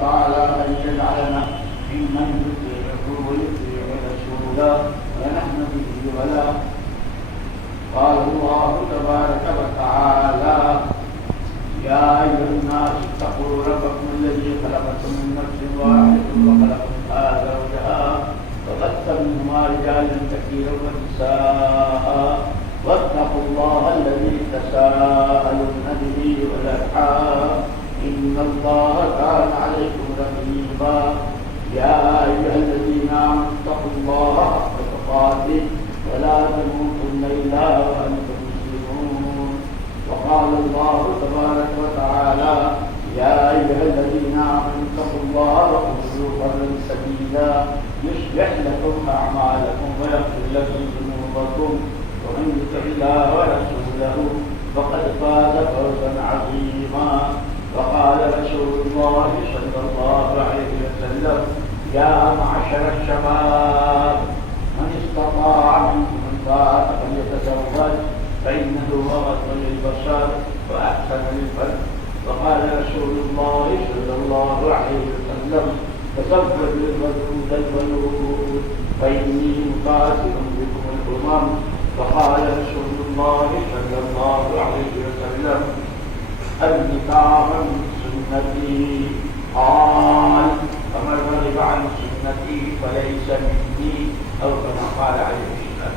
وتعالى أن يجعلنا ممن يطيعه ويطيع رسوله ونحن به ولا. قال الله تبارك وتعالى يا أيها الناس اتقوا ربكم الذي خلقكم من نفس واحدة وخلق منها زوجها وبث منهما رجالا كثيرا ونساء واتقوا الله الذي تساءلون به والأرحام إن الله كان عليكم رقيبا. يا أيها الذين آمنوا اتقوا الله حق تقاته ولا تموتن إلا وأنتم مسلمون. وقال الله تبارك وتعالى يا أيها الذين آمنوا اتقوا الله وقولوا قولا سديدا يصلح لكم أعمالكم ويغفر لكم ذنوبكم ومن يطع الله ورسوله فقد فاز فوزا عظيما. وقال رسول الله صلى الله عليه وسلم يا معشر الشباب من استطاع منكم الباءة فليتزوج فإنه أغض للبصر وأحسن للفرج. وقال رسول الله صلى الله عليه وسلم تزوجوا الودود الولود فإني مقاتل بكم الأمم. وقال رسول الله صلى الله عليه وسلم النكاح من سنتي قال فمن رغب عن سنتي فليس مني أو كما قال عليه السلام.